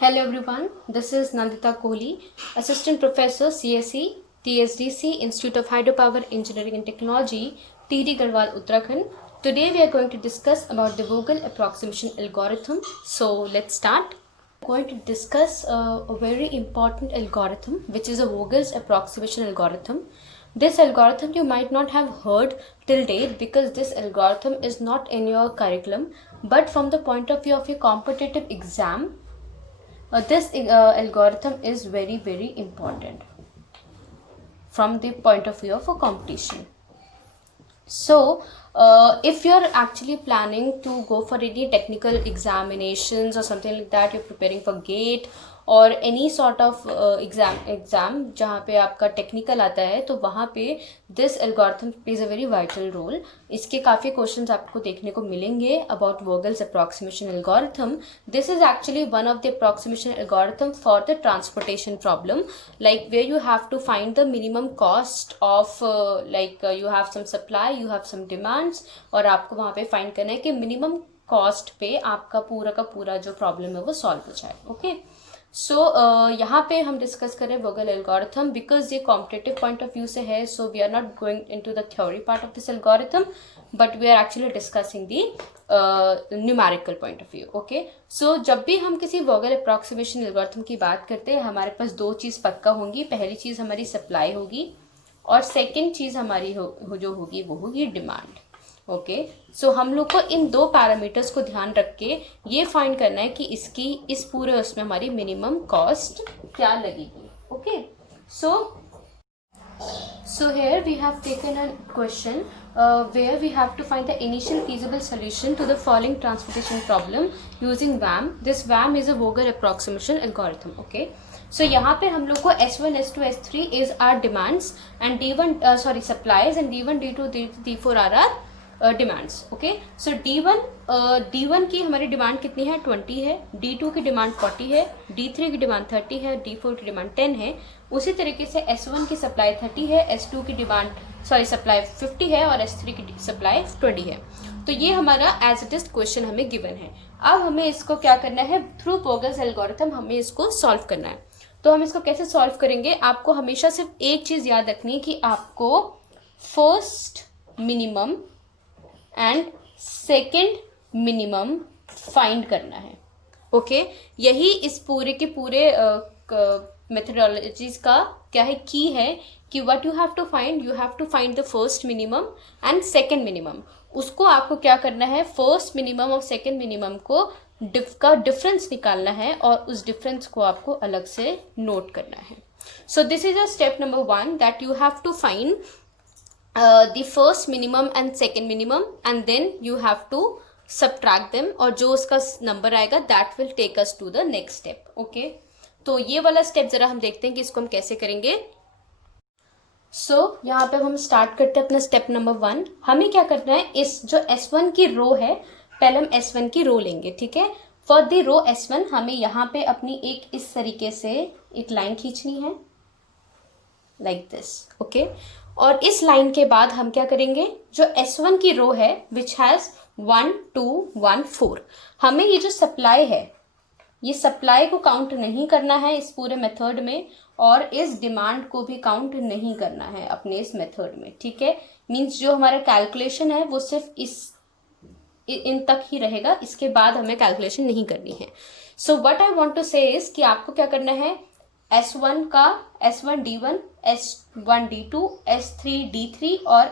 Hello everyone, this is Nandita Kohli, Assistant Professor CSE, TSDC, Institute of Hydropower Engineering and Technology, TD Garhwal, Uttarakhand. Today we are going to discuss about the Vogel approximation algorithm. So let's start. We are going to discuss a very important algorithm which is a Vogel's approximation algorithm. This algorithm you might not have heard till date because this algorithm is not in your curriculum, but from the point of view of your competitive exam, this algorithm is very important from the point of view of a competition. So if you're actually planning to go for any technical examinations or something like that, you're preparing for GATE और any sort of exam जहाँ पे आपका technical आता है, तो वहाँ पे this algorithm plays a very vital role. इसके काफ़ी क्वेश्चंस आपको देखने को मिलेंगे about Vogel's approximation algorithm. This is actually one of the approximation algorithm for the transportation problem, like where you have to find the minimum cost of like you have some supply, you have some demands, और आपको वहाँ पे find करना है कि minimum cost पे आपका पूरा का पूरा जो प्रॉब्लम है वो सॉल्व हो जाए. ओके, सो यहाँ पे हम डिस्कस करें वोगल एल्गोरिथम बिकॉज ये कॉम्पिटेटिव पॉइंट ऑफ व्यू से है. So we are not going into the theory part of this algorithm, but we are actually discussing the numerical point of view. Okay, so जब भी हम किसी वोगल approximation algorithm की बात करते हैं, हमारे पास दो चीज़ पक्का होंगी. पहली चीज़ हमारी सप्लाई होगी और सेकेंड चीज़ हमारी जो होगी वो होगी डिमांड. ओके, सो हम लोग को इन दो पैरामीटर्स को ध्यान रख के ये फाइंड करना है कि इसकी इस पूरे उसमें हमारी मिनिमम कॉस्ट क्या लगेगी. Okay, so here we have taken a question where we have to find the initial feasible solution to the following transportation problem using VAM. This VAM is a Vogel approximation algorithm. Okay, so यहाँ पे हम लोग को S1, S2, S3 is our demands and D1 supplies and D1, D2, D4 are our demands. Okay, so D1 की हमारी demand कितनी है? 20 है. D2 की डिमांड 40 है. D3 की डिमांड 30 है. D4 की डिमांड 10 है. उसी तरीके से S1 की सप्लाई 30 है, S2 की डिमांड सप्लाई 50 है और S3 की सप्लाई 20 है. तो ये हमारा एज इट इज क्वेश्चन हमें गिवन है. अब हमें इसको क्या करना है? थ्रू वोगल्स एल्गोरिथम हमें इसको सॉल्व करना है. तो हम इसको कैसे सॉल्व करेंगे? आपको हमेशा सिर्फ एक चीज़ याद रखनी है कि आपको first minimum and second minimum find करना है. ओके, यही इस पूरे के पूरे मेथडोलॉजीज का क्या है, की है कि what you have to find the first minimum and second minimum. उसको आपको क्या करना है? फर्स्ट मिनिमम और सेकेंड मिनिमम को का डिफरेंस निकालना है और उस डिफरेंस को आपको अलग से नोट करना है. So this is a step number 1 that you have to find the first minimum and second minimum and then you have to subtract them और जो उसका नंबर आएगा that will take us to the next step. Okay, तो ये वाला step जरा हम देखते हैं कि इसको हम कैसे करेंगे. सो यहाँ पे हम स्टार्ट करते हैं अपना स्टेप नंबर 1. हमें क्या करना है? इस जो S1 की रो है, पहले हम S1 की रो लेंगे. ठीक है, फॉर द रो S1 हमें यहाँ पे अपनी एक इस तरीके से एक लाइन खींचनी है लाइक दिस. ओके, और इस लाइन के बाद हम क्या करेंगे? जो S1 की रो है विच हैज़ 1, 2, 1, 4, हमें ये जो सप्लाई है, ये सप्लाई को काउंट नहीं करना है इस पूरे मेथड में और इस डिमांड को भी काउंट नहीं करना है अपने इस मेथड में. ठीक है, मीन्स जो हमारा कैलकुलेशन है वो सिर्फ इन तक ही रहेगा, इसके बाद हमें कैलकुलेशन नहीं करनी है. So what I want to say is कि आपको क्या करना है? S1 D1, S1 D2, S3 D3 और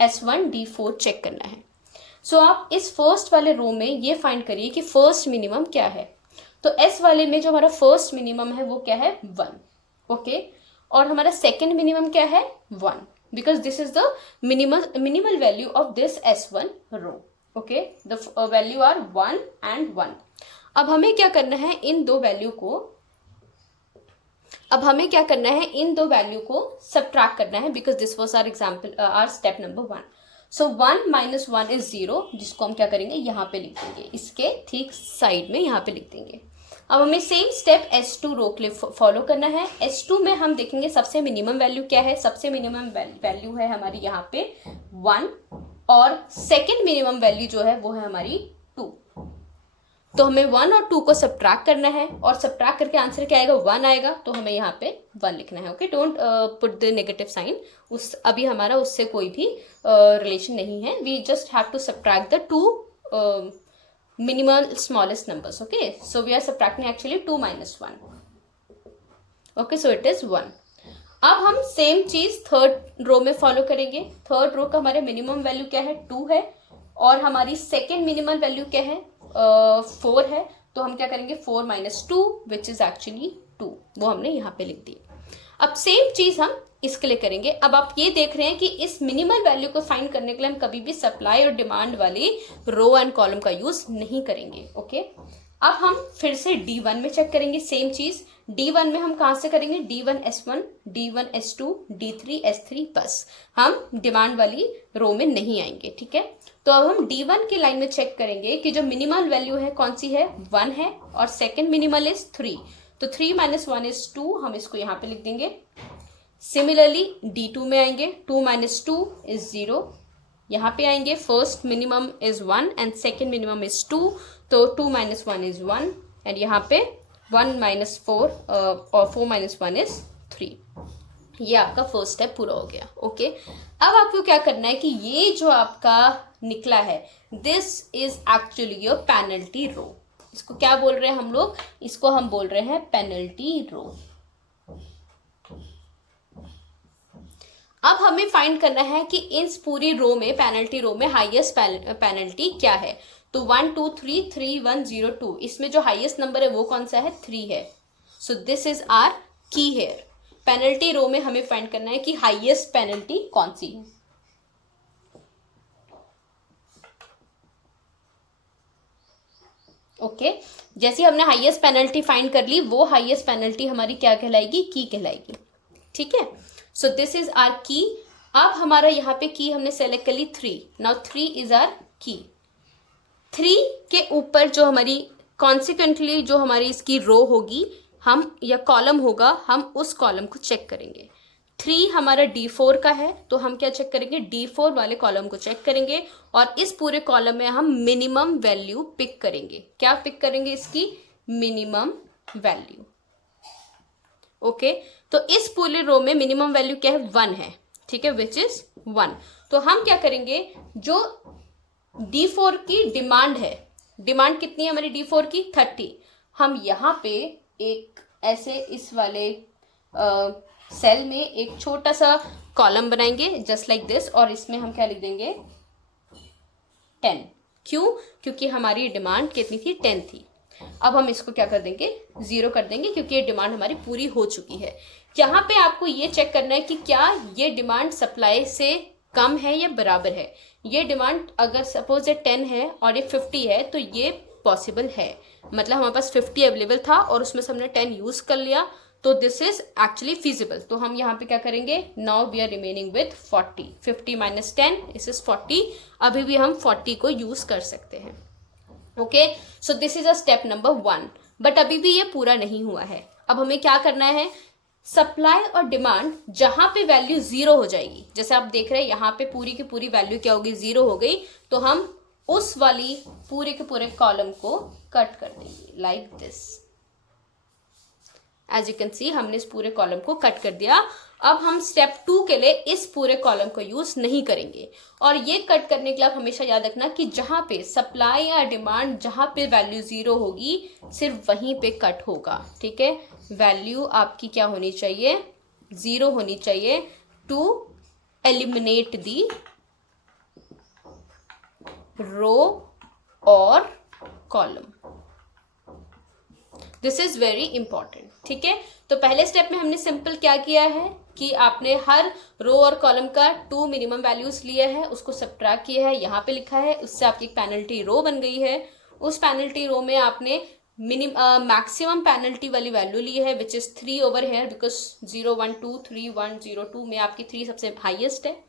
S1 D4 चेक करना है. सो आप इस फर्स्ट वाले रो में ये फाइंड करिए कि फर्स्ट मिनिमम क्या है. तो S वाले में जो हमारा फर्स्ट मिनिमम है वो क्या है? 1. ओके, और हमारा सेकेंड मिनिमम क्या है? 1, because this is the minimal value of this S1 row. Okay, the value are 1 and 1. अब हमें क्या करना है? इन दो वैल्यू को सब्ट्रैक्ट करना है because this was our example our step number 1. So 1 - 1 is 0, जिसको हम क्या करेंगे? यहाँ पे लिख देंगे, इसके ठीक साइड में यहाँ पे लिख देंगे. अब हमें सेम स्टेप S2 रो के लिए फॉलो करना है. S2 में हम देखेंगे सबसे मिनिमम वैल्यू क्या है. सबसे मिनिमम वैल्यू है हमारी यहाँ पे 1 और सेकेंड मिनिमम वैल्यू जो है वो है हमारी 2. तो हमें 1 और 2 को सब्ट्रैक्ट करना है और सब्ट्रैक्ट करके आंसर क्या आएगा, 1 आएगा, तो हमें यहाँ पे 1 लिखना है। Okay, don't put the negative sign, उस अभी हमारा उससे कोई भी रिलेशन नहीं है। We just have to subtract the 2 minimal smallest numbers. Okay, so we are subtracting actually 2 minus 1. Okay, so it is 1. अब हम सेम चीज थर्ड रो में फॉलो करेंगे। थर्ड रो का हमारे मिनिमम वैल्यू क्या है, 2 है, और हमारी सेकेंड मिनिमम वैल्यू क्या है, 4 है। तो हम क्या करेंगे, 4 minus 2 विच इज एक्चुअली 2, वो हमने यहाँ पे लिख दी। अब सेम चीज हम इसके लिए करेंगे। अब आप ये देख रहे हैं कि इस मिनिमल वैल्यू को फाइंड करने के लिए हम कभी भी सप्लाई और डिमांड वाली रो एंड कॉलम का यूज नहीं करेंगे। ओके, अब हम फिर से D1 में चेक करेंगे सेम चीज। D1 में हम कहां से करेंगे, D1 S1, D1 S2, D3 S3, बस हम डिमांड वाली रो में नहीं आएंगे। ठीक है, तो अब हम D1 की लाइन में चेक करेंगे कि जो मिनिमल वैल्यू है कौन सी है, 1 है, और सेकेंड मिनिमल इज 3, तो 3 minus 1 is 2, हम इसको यहाँ पे लिख देंगे। सिमिलरली D2 में आएंगे, 2 minus 2 is 0, यहाँ पे आएंगे, first minimum is 1 and second minimum is 2, तो 2 minus 1 is 1, एंड यहाँ पे 1 minus 4 और 4 minus 1 is 3। ये आपका फर्स्ट स्टेप पूरा हो गया। ओके, अब आपको क्या करना है कि ये जो आपका निकला है, this is actually your penalty row. इसको क्या बोल रहे हैं हम लोग, इसको हम बोल रहे हैं पेनल्टी रो। अब हमें फाइंड करना है कि इस पूरी रो में, पेनल्टी रो में हाईएस्ट पेनल्टी क्या है। तो 1 2 3 3 1 0 2, इसमें जो हाईएस्ट नंबर है वो कौन सा है, 3 है। सो दिस इज आर की हेयर। पेनल्टी रो में हमें फाइंड करना है कि हाईएस्ट पेनल्टी कौन सी है। ओके, जैसे हमने हाईएस्ट पेनल्टी फाइंड कर ली, वो हाईएस्ट पेनल्टी हमारी क्या कहलाएगी, की कहलाएगी। ठीक है, सो दिस इज आर की। अब हमारा यहाँ पे की हमने सेलेक्ट कर ली 3, नाउ 3 इज आर की। 3 के ऊपर जो हमारी कॉन्सिक्वेंटली जो हमारी इसकी रो होगी, हम या कॉलम होगा, हम उस कॉलम को चेक करेंगे। 3 हमारा D4 का है, तो हम क्या चेक करेंगे, D4 वाले कॉलम को चेक करेंगे, और इस पूरे कॉलम में हम मिनिमम वैल्यू पिक करेंगे। क्या पिक करेंगे, इसकी मिनिमम वैल्यू। ओके, तो इस पूरे रो में मिनिमम वैल्यू क्या है, 1 है। ठीक है, विच इज 1। तो हम क्या करेंगे, जो D4 की डिमांड है, डिमांड कितनी है हमारी D4 की, 30, हम यहाँ पे एक ऐसे इस वाले सेल में एक छोटा सा कॉलम बनाएंगे जस्ट लाइक दिस, और इसमें हम क्या लिख देंगे, 10। क्यों, क्योंकि हमारी डिमांड कितनी थी, 10 थी। अब हम इसको क्या कर देंगे, 0 कर देंगे, क्योंकि ये डिमांड हमारी पूरी हो चुकी है। यहाँ पे आपको ये चेक करना है कि क्या ये डिमांड सप्लाई से कम है या बराबर है। ये डिमांड अगर सपोज ये 10 है और ये 50 है, तो ये पॉसिबल है, मतलब हमारे पास 50 अवेलेबल था और उसमें से हमने 10 यूज कर लिया, तो दिस इज एक्चुअली फिजिबल। तो हम यहाँ पे क्या करेंगे, now we are remaining with 40, 50 minus 10 इस इज 40। अभी भी हम 40 को यूज कर सकते हैं। Okay, so this is a step number 1, but अभी भी ये पूरा नहीं हुआ है। अब हमें क्या करना है, सप्लाई और डिमांड जहां पे वैल्यू 0 हो जाएगी, जैसे आप देख रहे हैं यहाँ पे पूरी की पूरी वैल्यू क्या होगी, 0 हो गई, तो हम उस वाली पूरे के पूरे कॉलम को कट कर देंगे like this. As you can see, हमने इस पूरे कॉलम को कट कर दिया। अब हम स्टेप 2 के लिए इस पूरे कॉलम को यूज नहीं करेंगे, और ये कट करने के लिए आप हमेशा याद रखना कि जहां पे सप्लाई या डिमांड, जहां पे वैल्यू 0 होगी, सिर्फ वहीं पे कट होगा। ठीक है, वैल्यू आपकी क्या होनी चाहिए, 0 होनी चाहिए, टू एलिमिनेट दी रो और column. This is very important. ठीक है, तो पहले स्टेप में हमने सिंपल क्या किया है कि आपने हर रो और कॉलम का 2 मिनिमम वैल्यूज लिया है, उसको सब्ट्रैक्ट किया है, यहाँ पे लिखा है, उससे आपकी पेनल्टी रो बन गई है। उस पेनल्टी रो में आपने मैक्सिमम पेनल्टी वाली वैल्यू ली है, which is 3 over here, because 0 1 2 3 1 0 2 में आपकी 3 सबसे हाईएस्ट है।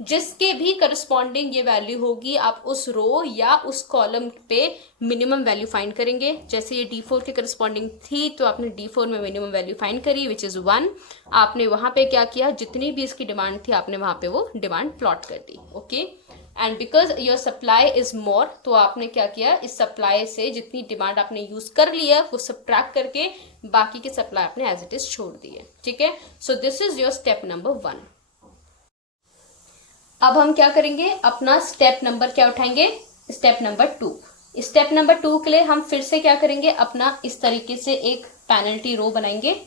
जिसके भी करस्पॉन्डिंग ये वैल्यू होगी, आप उस रो या उस कॉलम पे मिनिमम वैल्यू फाइंड करेंगे। जैसे ये D4 के करस्पॉन्डिंग थी, तो आपने D4 में मिनिमम वैल्यू फाइंड करी, विच इज 1। आपने वहां पे क्या किया, जितनी भी इसकी डिमांड थी आपने वहां पे वो डिमांड प्लॉट कर दी। Okay, and because your supply is more, तो आपने क्या किया, इस सप्लाई से जितनी डिमांड आपने यूज कर लिया वो सब्ट्रैक्ट करके बाकी की सप्लाई आपने एज इट इज छोड़ दी है, ठीक है। So this is your step number 1। अब हम क्या करेंगे, अपना स्टेप नंबर क्या उठाएंगे, स्टेप नंबर 2। स्टेप नंबर 2 के लिए हम फिर से क्या करेंगे, अपना इस तरीके से एक पेनल्टी रो बनाएंगे,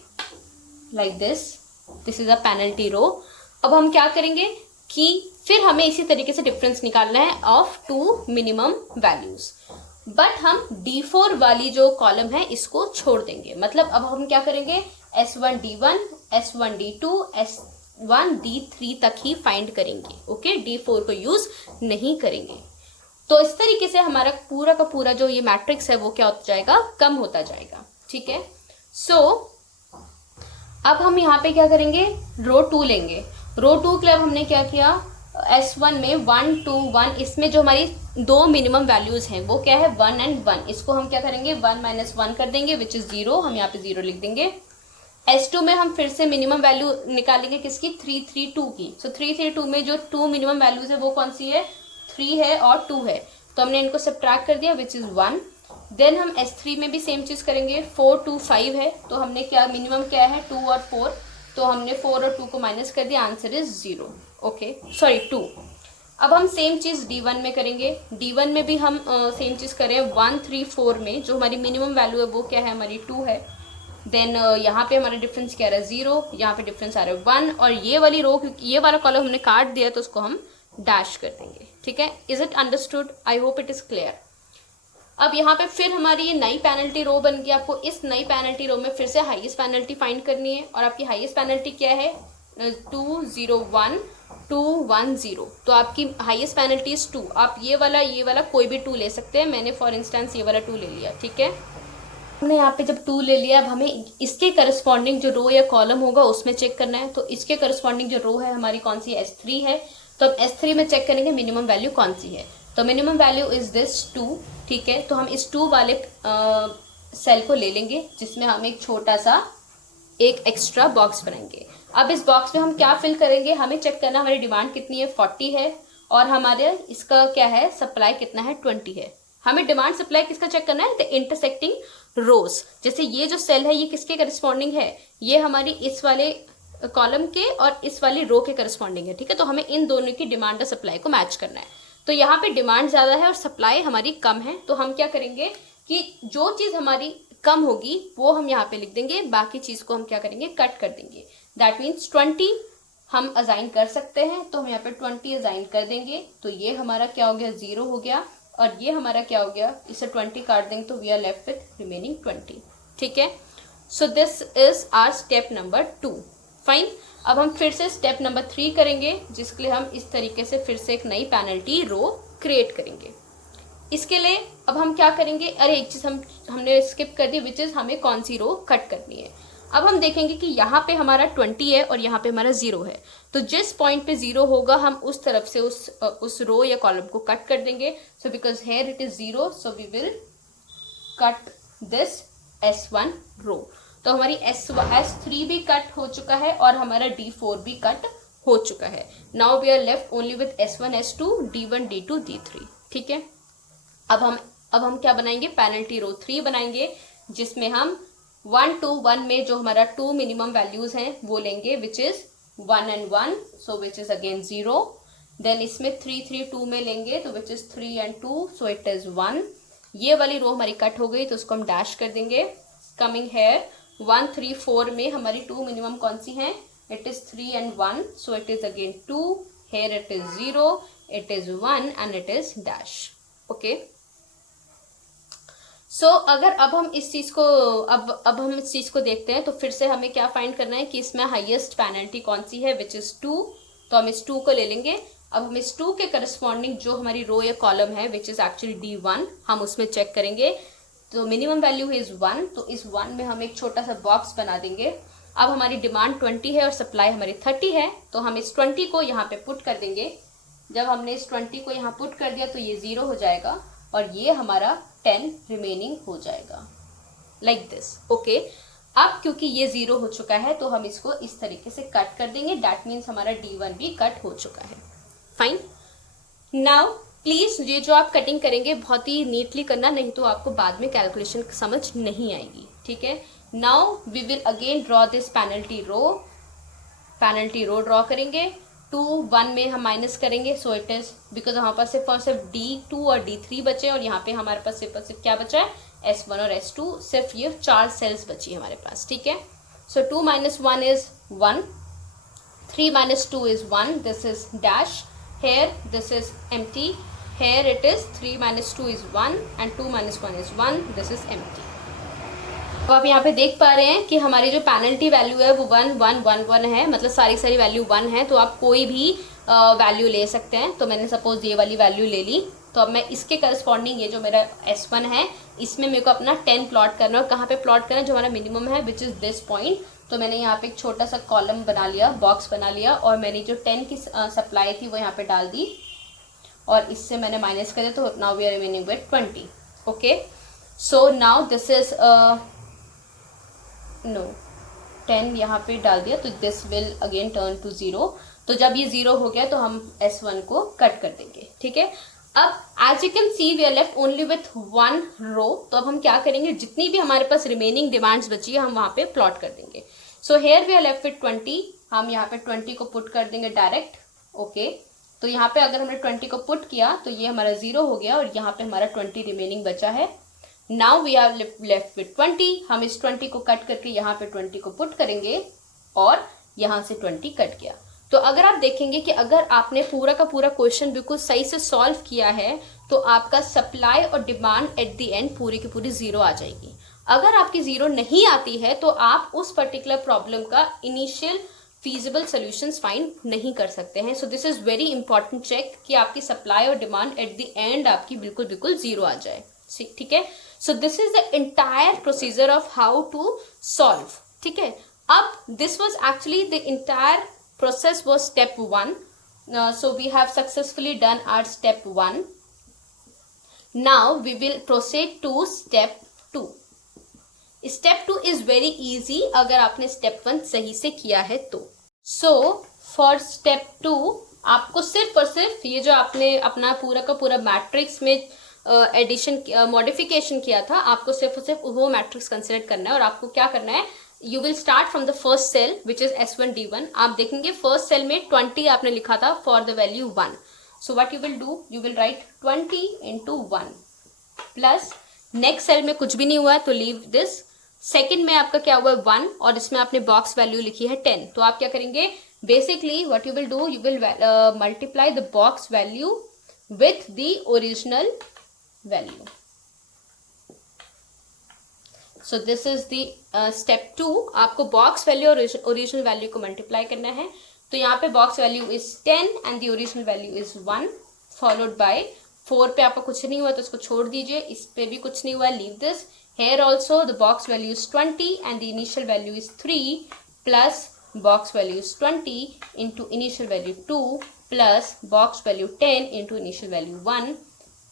like this is a penalty row. अब हम क्या करेंगे कि फिर हमें इसी तरीके से डिफरेंस निकालना है ऑफ 2 मिनिमम वैल्यूज, बट हम D4 वाली जो कॉलम है इसको छोड़ देंगे। मतलब अब हम क्या करेंगे, S1 D1, S1 D2, S1 D3 तक ही फाइंड करेंगे, ओके, D4 को यूज नहीं करेंगे। तो इस तरीके से हमारा पूरा का पूरा जो ये मैट्रिक्स है वो क्या होता जाएगा, कम होता जाएगा, ठीक है। सो अब हम यहाँ पे क्या करेंगे, रो 2 लेंगे। रो 2 के लिए अब हमने क्या किया, S1 में 1 2 1, इसमें जो हमारी 2 मिनिमम वैल्यूज हैं वो क्या है, 1 and 1, इसको हम क्या करेंगे 1 - 1 कर देंगे विच इज 0, हम यहाँ पे 0 लिख देंगे। S2 में हम फिर से मिनिमम वैल्यू निकालेंगे किसकी, 3 3 2 की। सो 3 3 2 में जो 2 मिनिमम वैल्यूज है वो कौन सी है, 3 है और 2 है, तो हमने इनको सब्ट्रैक्ट कर दिया विच इज 1। देन हम S3 में भी सेम चीज करेंगे, 4 2 5 है, तो हमने क्या मिनिमम क्या है 2 और 4, तो हमने 4 और 2 को माइनस कर दिया, आंसर इज 0, ओके, सॉरी 2। अब हम सेम चीज D1 में करेंगे। D1 में भी हम सेम चीज करें, 1 3 4 में जो हमारी मिनिमम वैल्यू है वो क्या है, हमारी 2 है। देन यहाँ पे हमारा डिफरेंस क्या रहा है, 0, यहाँ पे डिफरेंस आ रहा है 1, और ये वाली रो, क्योंकि ये वाला कॉलम हमने काट दिया तो उसको हम डैश कर देंगे, ठीक है। Is it understood, I hope it is clear. अब यहाँ पे फिर हमारी ये नई पेनल्टी रो बन गई। आपको इस नई पेनल्टी रो में फिर से हाईएस्ट पेनल्टी फाइंड करनी है, और आपकी हाईएस्ट पेनल्टी क्या है, 2 0 1 2 1 0, तो आपकी हाईएस्ट पेनल्टी इज 2। आप ये वाला कोई भी 2 ले सकते हैं, मैंने फॉर इंस्टेंस ये वाला 2 ले लिया, ठीक है। हमने यहाँ पे जब 2 ले लिया, अब हमें इसके करस्पॉन्डिंग जो रो या कॉलम होगा उसमें चेक करना है। तो इसके करस्पॉन्डिंग जो रो है हमारी कौन सी, S3 है, तो अब S3 में चेक करेंगे मिनिमम वैल्यू कौन सी है, तो मिनिमम वैल्यू इज दिस 2, ठीक है। तो हम इस 2 वाले सेल को ले लेंगे जिसमें हम एक छोटा सा एक एक्स्ट्रा बॉक्स बनाएंगे। अब इस बॉक्स में हम क्या फिल करेंगे, हमें चेक करना हमारी डिमांड कितनी है, 40 है, और हमारे इसका क्या है, सप्लाई कितना है, 20 है। हमें डिमांड सप्लाई किसका चेक करना है, द इंटरसेक्टिंग रोज। जैसे ये जो सेल है ये किसके करस्पॉन्डिंग है, ये हमारी इस वाले कॉलम के और इस वाली रो के करस्पॉन्डिंग है, ठीक है। तो हमें इन दोनों की डिमांड और सप्लाई को मैच करना है। तो यहाँ पे डिमांड ज्यादा है और सप्लाई हमारी कम है, तो हम क्या करेंगे कि जो चीज हमारी कम होगी वो हम यहाँ पे लिख देंगे, बाकी चीज को हम क्या करेंगे, कट कर देंगे। दैट मीन्स 20 हम असाइन कर सकते हैं, तो हम यहाँ पे 20 असाइन कर देंगे, तो ये हमारा क्या हो गया, 0 हो गया, और ये हमारा क्या हो गया, इसे 20 काट देंगे तो we are left with remaining 20, ठीक है। So this is our step number 2, fine. अब हम फिर से स्टेप नंबर 3 करेंगे, जिसके लिए हम इस तरीके से फिर से एक नई पेनल्टी रो क्रिएट करेंगे। इसके लिए अब हम क्या करेंगे, अरे एक चीज हमने स्किप कर दी, विच इज हमें कौन सी रो कट करनी है। अब हम देखेंगे कि यहाँ पे हमारा 20 है और यहाँ पे हमारा 0 है, तो जिस पॉइंट पे 0 होगा हम उस तरफ से उस रो या कॉलम को कट कर देंगे। So because here it is 0, so we will cut this S1 row. तो हमारी S3 भी कट हो चुका है और हमारा D4 भी कट हो चुका है। Now we are left only with S1 S2 D1 D2 D3, ठीक है। अब हम क्या बनाएंगे, पेनल्टी रो 3 बनाएंगे, जिसमें हम 1 2 1 में जो हमारा 2 मिनिमम वैल्यूज हैं वो लेंगे, which is 1 and 1, so which is again 0। Then इसमें 3 3 2 में लेंगे, तो which is 3 and 2, so it is 1। ये वाली रो हमारी कट हो गई, तो उसको हम डैश कर देंगे। कमिंग हेयर 1 3 4 में हमारी 2 मिनिमम कौन सी हैं, it is 3 and 1, so it is again 2। Here it is 0, it is 1 and it is dash, okay. So अगर अब हम इस चीज को देखते हैं, तो फिर से हमें क्या फाइंड करना है कि इसमें हाईएस्ट पेनल्टी कौन सी है, विच इज 2, तो हम इस 2 को ले लेंगे। अब हम इस 2 के करस्पॉन्डिंग जो हमारी रो या कॉलम है, विच इज एक्चुअली D1, हम उसमें चेक करेंगे। तो मिनिमम वैल्यू इज 1, तो इस 1 में हम एक छोटा सा बॉक्स बना देंगे। अब हमारी डिमांड 20 है और सप्लाई हमारी 30 है, तो हम इस 20 को यहाँ पे पुट कर देंगे। जब हमने इस 20 को यहाँ पुट कर दिया तो ये 0 हो जाएगा और ये हमारा 10 रिमेनिंग हो जाएगा, लाइक दिस, ओके। अब क्योंकि ये 0 हो चुका है तो हम इसको इस तरीके से कट कर देंगे। दैट मीन्स हमारा D1 भी कट हो चुका है, फाइन। नाउ प्लीज ये जो आप कटिंग करेंगे बहुत ही नीटली करना, नहीं तो आपको बाद में कैलकुलेशन समझ नहीं आएगी, ठीक है। Now we will again draw this penalty row draw करेंगे। 2 1 में हम माइनस करेंगे, सो इट इज बिकॉज हमारे पास सिर्फ और सिर्फ D2 और D3 बचे, और यहाँ पे हमारे पास सिर्फ और सिर्फ क्या बचा है, S1 और S2, सिर्फ ये 4 सेल्स बची हमारे पास, ठीक है। सो 2 - 1 is 1, 3 - 2 is 1, this is dash, here this is empty, here it is 3 - 2 is 1 and 2 - 1 is 1, this is empty। अब आप यहाँ पे देख पा रहे हैं कि हमारी जो पेनल्टी वैल्यू है वो 1 1 1 1 है, मतलब सारी वैल्यू 1 है, तो आप कोई भी वैल्यू ले सकते हैं। तो मैंने सपोज ये वाली वैल्यू ले ली, तो अब मैं इसके करस्पॉन्डिंग ये जो मेरा S1 है इसमें मेरे को अपना 10 प्लॉट करना है, और कहाँ पे प्लॉट करना है, जो हमारा मिनिमम है विच इज़ दिस पॉइंट। तो मैंने यहाँ पे एक छोटा सा कॉलम बना लिया, बॉक्स बना लिया, और मैंने जो 10 की सप्लाई थी वो यहाँ पे डाल दी, और इससे मैंने माइनस कर दिया, तो now we are remaining with 20। Okay, so now this is 10 यहाँ पे डाल दिया, तो this will again turn to 0। तो जब ये 0 हो गया तो हम S1 को कट कर देंगे, ठीक है। अब as you can see we are left only with 1 row, तो अब हम क्या करेंगे, जितनी भी हमारे पास रिमेनिंग डिमांड्स बची है हम वहाँ पे प्लॉट कर देंगे। So here we are left with 20, हम यहाँ पे 20 को पुट कर देंगे डायरेक्ट। ओके, तो यहाँ पे अगर हमने 20 को पुट किया तो ये हमारा 0 हो गया, और यहाँ पे हमारा 20 रिमेनिंग बचा है। Now we are left with 20, हम इस 20 को कट करके यहाँ पे 20 को पुट करेंगे, और यहाँ से 20 कट गया। तो अगर आप देखेंगे कि अगर आपने पूरा का पूरा क्वेश्चन बिल्कुल सही से सॉल्व किया है तो आपका सप्लाई और डिमांड एट द एंड पूरी की पूरी 0 आ जाएगी। अगर आपकी 0 नहीं आती है तो आप उस पर्टिकुलर प्रॉब्लम का इनिशियल फीजिबल सॉल्यूशंस फाइंड नहीं कर सकते हैं। So this is very important check कि आपकी सप्लाई और डिमांड एट द एंड आपकी बिल्कुल 0 आ जाए, ठीक है। So this is the entire procedure of how to solve, ठीक है। अब this was actually the entire process was step 1. So we have successfully done our step 1. Now we will proceed to step 2. Step 2 is very easy अगर आपने step 1 सही से किया है तो। So for step 2 आपको सिर्फ और सिर्फ ये जो आपने अपना पूरा का पूरा मैट्रिक्स में एडिशन मॉडिफिकेशन किया था, आपको सिर्फ और सिर्फ वो मैट्रिक्स कंसिडर करना है, और आपको क्या करना है, you will start from the first cell which is S1 D1। आप देखेंगे फर्स्ट सेल में 20 आपने लिखा था for the value 1। So what you will do, you will write 20 into 1 plus next cell में कुछ भी नहीं हुआ है तो लीव दिस। सेकेंड में आपका क्या हुआ है 1, और इसमें आपने बॉक्स वैल्यू लिखी है 10। तो आप क्या करेंगे, basically what you will do, you will multiply the box value with the original value. So this is the step 2। आपको बॉक्स वैल्यू और ओरिजिनल वैल्यू को मल्टीप्लाई करना है। तो यहाँ पे box value is 10 and the original value is 1 followed by 4 पे आपका कुछ नहीं हुआ तो इसको छोड़ दीजिए, इस पे भी कुछ नहीं हुआ, leave this. Here also the box value is 20 and the initial value is 3 plus box value is 20 into initial value 2 plus box value 10 into initial value 1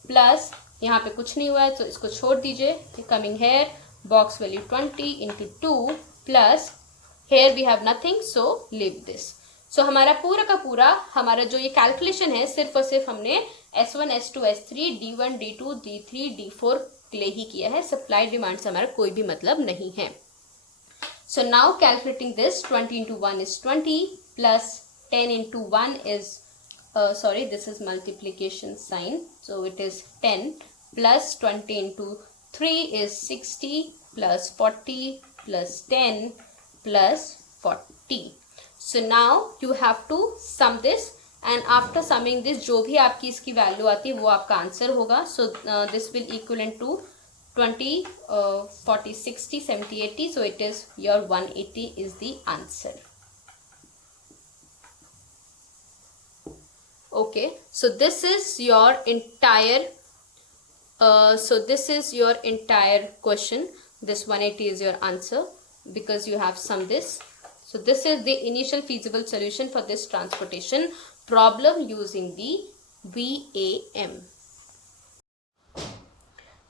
plus यहाँ पे कुछ नहीं हुआ है तो इसको छोड़ दीजिए। Coming here box value 20 into 2 plus here we have nothing so leave this। so हमारा पूरा का पूरा हमारा जो ये कैलकुलेशन है सिर्फ और सिर्फ हमने S1 S2 S3 D1 D2 D3 D4 के लिए ही किया है, सप्लाई डिमांड से हमारा कोई भी मतलब नहीं है। so now calculating this 20 into 1 is 20 plus 10 into 1 is sorry this is multiplication sign, so it is 10 plus 20 into 3 is 60 plus 40 plus 10 plus 40. So now you have to sum this and after summing this जो भी आपकी इसकी value आती है वो आपका answer होगा। So this will equivalent to 20 40 60 70 80, so it is your 180 is the answer। Okay, so this is your entire so this is your entire question, this 180 is your answer because you have summed this। so this is the initial feasible solution for this transportation problem using the VAM।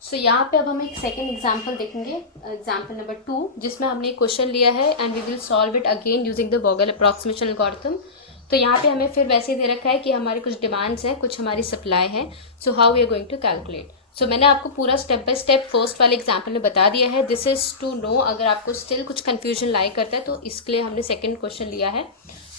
so यहाँ पे अब हम एक second example देखेंगे, example number 2, जिसमें हमने एक question लिया है and we will solve it again using the Vogel approximation algorithm. तो यहाँ पे हमें फिर वैसे दे रखा है कि हमारे कुछ डिमांड्स हैं, कुछ हमारी सप्लाई है. So how we are going to calculate. So मैंने आपको पूरा स्टेप बाय स्टेप फर्स्ट वाले एग्जाम्पल में बता दिया है. दिस इज टू नो, अगर आपको स्टिल कुछ कन्फ्यूजन लाई करता है तो इसके लिए हमने सेकेंड क्वेश्चन लिया है.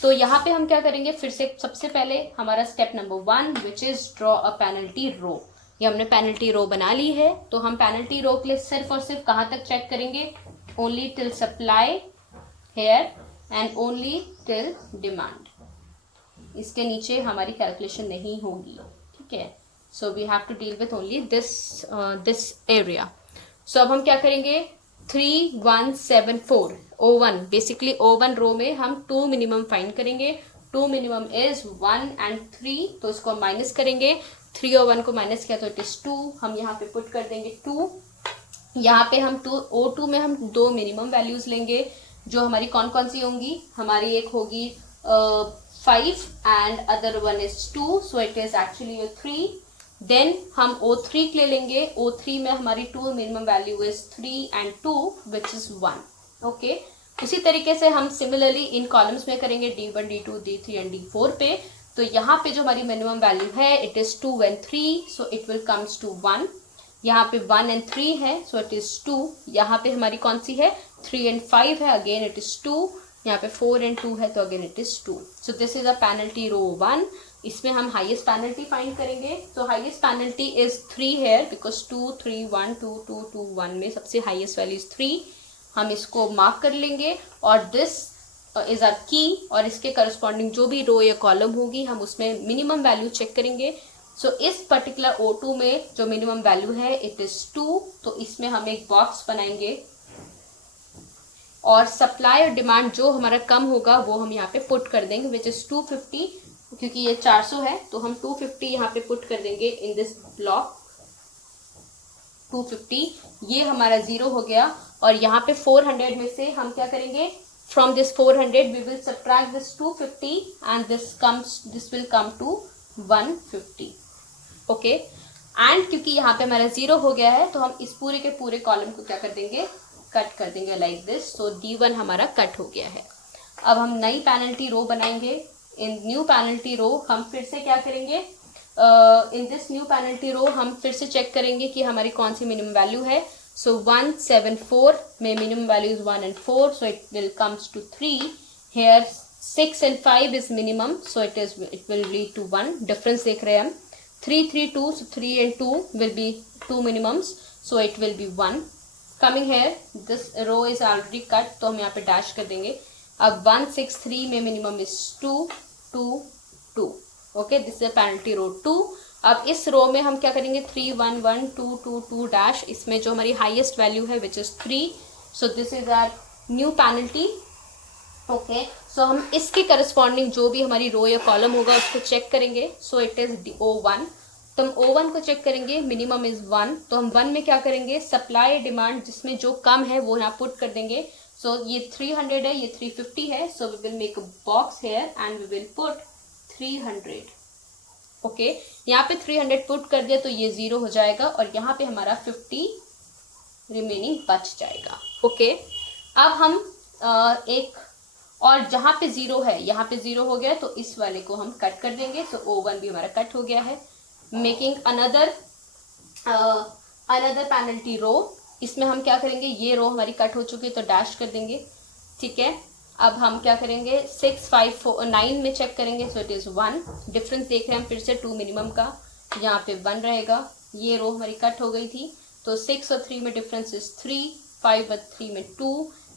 तो यहाँ पे हम क्या करेंगे, फिर से सबसे पहले हमारा step number 1 which is draw a penalty row. ये हमने पेनल्टी रो बना ली है. तो हम पेनल्टी रो के लिए सिर्फ और सिर्फ कहाँ तक चेक करेंगे, only till supply here and only till demand. इसके नीचे हमारी कैलकुलेशन नहीं होगी. ठीक है. So we have to deal with only this area. So अब हम क्या करेंगे, 3174 O1, बेसिकली O1 रो में हम 2 मिनिमम फाइंड करेंगे. 2 मिनिमम इज 1 and 3, तो इसको हम माइनस करेंगे. 3 और 1 को माइनस किया तो इट इज 2. हम यहाँ पे पुट कर देंगे 2. यहाँ पे हम O2 में हम 2 मिनिमम वैल्यूज लेंगे, जो हमारी कौन कौन सी होंगी. हमारी एक होगी 5 and other one is 2, so it is actually a 3. Then हम O3 के लिए लेंगे. O3 में हमारी 2 minimum value is 3 and 2 which is 1. Okay. उसी तरीके से हम सिमिलरली इन कॉलम्स में करेंगे D1, D2, D3 and D4 पे. तो यहाँ पे जो हमारी मिनिमम वैल्यू है it is 2 and 3, so it will comes to 1. यहाँ पे 1 and 3 है, सो इट इज 2. यहाँ पे हमारी कौन सी है, 3 and 5 है, अगेन इट इज 2. यहाँ पे 4 and 2 है, तो again it is 2. So this is a penalty row 1. इसमें हम हाईएस्ट पेनल्टी फाइंड करेंगे. तो highest penalty is 3 here, because 2, 3, 1, 2, 2, 2, 1 में सबसे हाईएस्ट वैल्यू इज 3. हम इसको मार्क कर लेंगे और दिस इज आवर की. और इसके करस्पॉन्डिंग जो भी रो या कॉलम होगी हम उसमें मिनिमम वैल्यू चेक करेंगे. सो इस पर्टिकुलर O2 में जो मिनिमम वैल्यू है इट इज 2. तो इसमें हम एक बॉक्स बनाएंगे और सप्लाई और डिमांड जो हमारा कम होगा वो हम यहाँ पे पुट कर देंगे, विच इज 250. क्योंकि ये 400 है तो हम 250 यहाँ पे पुट कर देंगे इन दिस ब्लॉक. 250 ये हमारा 0 हो गया. और यहाँ पे 400 में से हम क्या करेंगे, from this 400 we will subtract this 250 and this will come to 150. Okay. And क्योंकि यहाँ पे हमारा 0 हो गया है तो हम इस पूरे के पूरे कॉलम को क्या कर देंगे, कट कर देंगे लाइक दिस. सो D1 हमारा कट हो गया है. अब हम नई पेनल्टी रो बनाएंगे. इन न्यू पेनल्टी रो हम फिर से क्या करेंगे, इन दिस न्यू पेनल्टी रो हम फिर से चेक करेंगे कि हमारी कौन सी मिनिमम वैल्यू है. सो 174 में minimum value is 1 and 4, so it will comes to 3. Here 6 and 5 is minimum, so it will lead to 1. Difference देख रहे हैं हम. 3, 3, 2, so 3 and 2 will be 2 minimums, so it will be 1. Coming here, this row is already cut, तो हम यहाँ पे dash कर देंगे. अब 163 में minimum is 2, 2, 2. Okay, this is penalty row 2. अब इस रो में हम क्या करेंगे, 3, 1, 1, 2, 2, 2 डैश. इसमें जो हमारी हाईएस्ट वैल्यू है which is 3, so this is our new penalty. Okay. So हम इसके करस्पॉन्डिंग जो भी हमारी रो या कॉलम होगा उसको चेक करेंगे. सो इट इज O1. तो हम O1 को चेक करेंगे, मिनिमम इज 1. तो हम 1 में क्या करेंगे, सप्लाई डिमांड जिसमें जो कम है वो यहाँ पुट कर देंगे. सो ये 300 है, ये 350 है, so we will make a box here and we will put 300. Okay. यहाँ पे 300 पुट कर दिया तो ये 0 हो जाएगा और यहाँ पे हमारा 50 रिमेनिंग बच जाएगा. ओके. अब हम एक और जहाँ पे 0 है, यहाँ पे 0 हो गया तो इस वाले को हम कट कर देंगे. सो O1 भी हमारा कट हो गया है. मेकिंग अनदर पेनल्टी रो. इसमें हम क्या करेंगे, ये रो हमारी कट हो चुकी है तो डैश कर देंगे. ठीक है. अब हम क्या करेंगे, 6, 5, 4, 9 में चेक करेंगे. So it is 1. डिफरेंस देख रहे हैं हम फिर से 2 मिनिमम का, यहाँ पे 1 रहेगा. ये रो हमारी कट हो गई थी तो 6 और 3 में डिफरेंस इज 3, 5 और 3 में 2,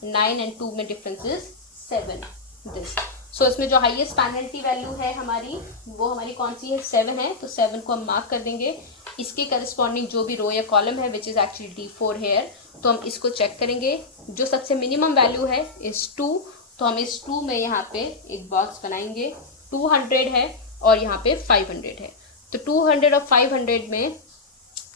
9 एंड 2 में डिफरेंस इज 7. दिस. सो इसमें जो हाईएस्ट पेनल्टी वैल्यू है हमारी वो हमारी कौन सी है, 7 है. तो 7 को हम मार्क कर देंगे. इसके करस्पॉन्डिंग जो भी रो या कॉलम है which is actually D4 hair, तो हम इसको चेक करेंगे. जो सबसे मिनिमम वैल्यू है इज 2, तो हम इस 2 में यहाँ पे एक बॉक्स बनाएंगे. 200 है और यहाँ पे 500 है. तो 200 और 500 में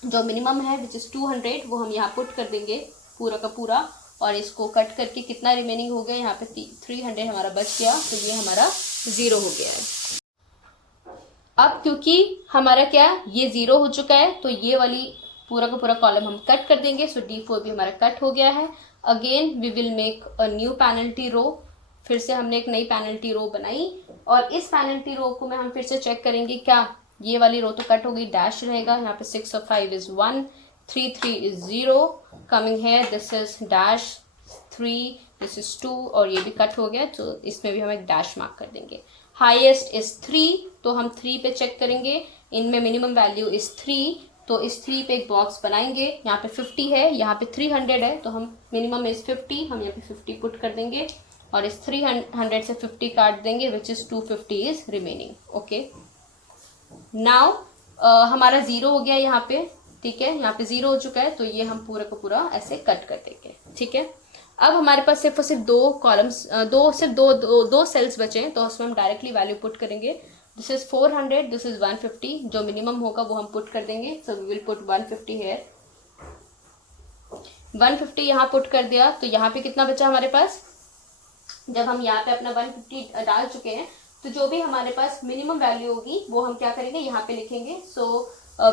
जो मिनिमम है विच इज़ 200 वो हम यहाँ पुट कर देंगे पूरा का पूरा. और इसको कट करके कितना रिमेनिंग हो गया, यहाँ पे 300 हमारा बच गया, तो ये हमारा 0 हो गया है. अब क्योंकि हमारा क्या, ये 0 हो चुका है तो ये वाली पूरा का पूरा कॉलम हम कट कर देंगे. सो D4 भी हमारा कट हो गया है. Again we will make a new penalty row. फिर से हमने एक नई पेनल्टी रो बनाई और इस पेनल्टी रो को मैं हम फिर से चेक करेंगे क्या ये वाली रो तो कट हो गई, डैश रहेगा यहाँ पे 6 और 5 is 1, 3 3 is 0, coming here this is dash 3, this is 2 और ये भी कट हो गया तो इसमें भी हम एक डैश मार्क कर देंगे। हाईएस्ट इज 3 तो हम 3 पे चेक करेंगे, इनमें मिनिमम वैल्यू इज 3 तो इस 3 पे एक बॉक्स बनाएंगे, यहाँ पे 50 है, यहाँ पे 300 है तो हम मिनिमम इज 50, हम यहाँ पे 50 पुट कर देंगे और इस 300 से 50 काट देंगे which is 250 is remaining. Okay, now हमारा 0 हो गया यहाँ पे, ठीक है, यहाँ पे 0 हो चुका है तो ये हम पूरा का पूरा ऐसे कट कर देंगे। ठीक है, अब हमारे पास सिर्फ और सिर्फ दो कॉलम्स दो सेल्स बचे हैं तो उसमें हम डायरेक्टली वैल्यू पुट करेंगे। दिस इज 400, दिस इज 150, जो मिनिमम होगा वो हम पुट कर देंगे। So we will put 150 here, 150 यहाँ पुट कर दिया तो यहाँ पे कितना बचा हमारे पास, जब हम यहाँ पे अपना 150 डाल चुके हैं तो जो भी हमारे पास मिनिमम वैल्यू होगी वो हम क्या करेंगे यहाँ पे लिखेंगे। सो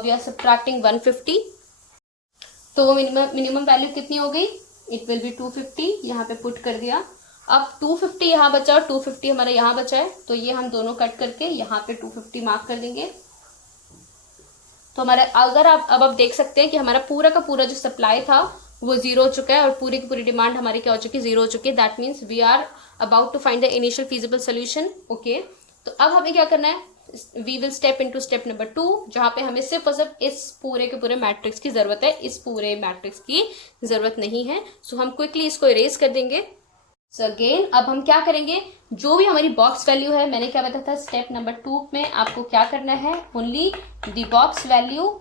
वी आर सब्ट्रैक्टिंग 150 तो वो मिनिमम वैल्यू कितनी हो गई, इट विल बी 250, यहाँ पे पुट कर दिया। अब 250 यहाँ बचा और 250 हमारा यहाँ बचा है तो ये हम दोनों कट करके यहाँ पे 250 मार्क कर देंगे। तो हमारा अगर आप देख सकते हैं कि हमारा पूरा का पूरा जो सप्लाई था वो 0 हो चुका है और पूरी की पूरी डिमांड हमारी क्या हो चुकी है, 0 हो चुकी है। That means we are about to find the initial feasible solution. Okay, तो अब हमें क्या करना है, we will step into step number 2 जहाँ पे हमें सिर्फ और सिर्फ इस पूरे के पूरे मैट्रिक्स की जरूरत है, इस पूरे मैट्रिक्स की जरूरत नहीं है। सो हम क्विकली इसको इरेज कर देंगे। सो अगेन अब हम क्या करेंगे, जो भी हमारी बॉक्स वैल्यू है, मैंने क्या बताया था स्टेप नंबर 2 में आपको क्या करना है, only the box value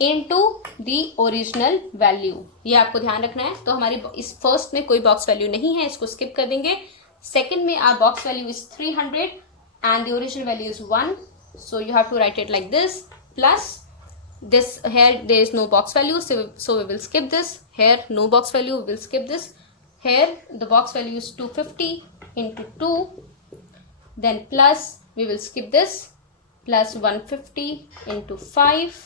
into the original value, ये आपको ध्यान रखना है। तो हमारी इस फर्स्ट में कोई बॉक्स वैल्यू नहीं है, इसको स्किप कर देंगे। सेकंड में our box value is 300 and the original value is 1, so you have to write it like this, plus this here there is no box value, so we will skip this. Here no box value, we will skip this. Here the box value is 250 into 2, then plus we will skip this, plus 150 into 5,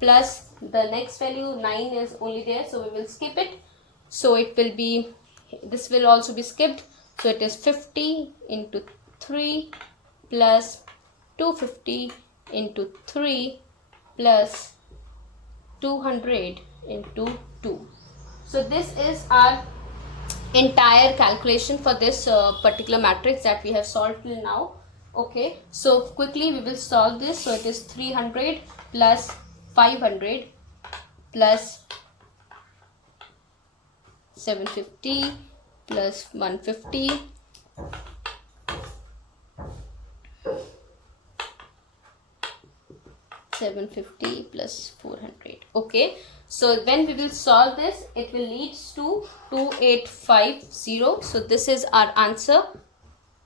plus the next value 9 is only there so we will skip it, so it will be, this will also be skipped, so it is 50 into 3 plus 250 into 3 plus 200 into 2. So this is our entire calculation for this particular matrix that we have solved till now. Okay, so quickly we will solve this. So it is 300 plus 500 plus 750 plus 150 750 plus 400. Okay, so when we will solve this, it will leads to 2850. So this is our answer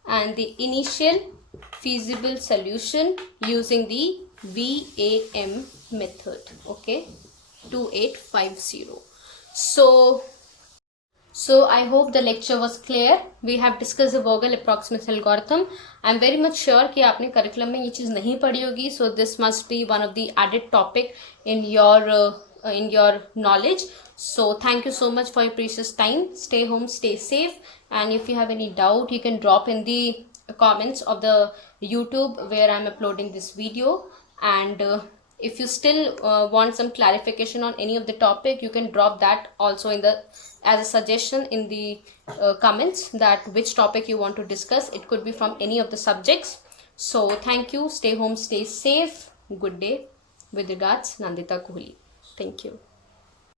and the initial feasible solution using the VAM method. Okay, 2850. So I hope the lecture was clear. We have discussed the Vogel approximation algorithm. I am very much sure कि आपने curriculum में ये चीज़ नहीं पढ़ी होगी. So this must be one of the added topic in your knowledge. So thank you so much for your precious time. Stay home, stay safe. And if you have any doubt, you can drop in the comments of the YouTube where I am uploading this video. And if you still want some clarification on any of the topic, you can drop that also in the as a suggestion in the comments that which topic you want to discuss. It could be from any of the subjects. So thank you, stay home, stay safe, good day. With regards, Nandita Kohli. Thank you.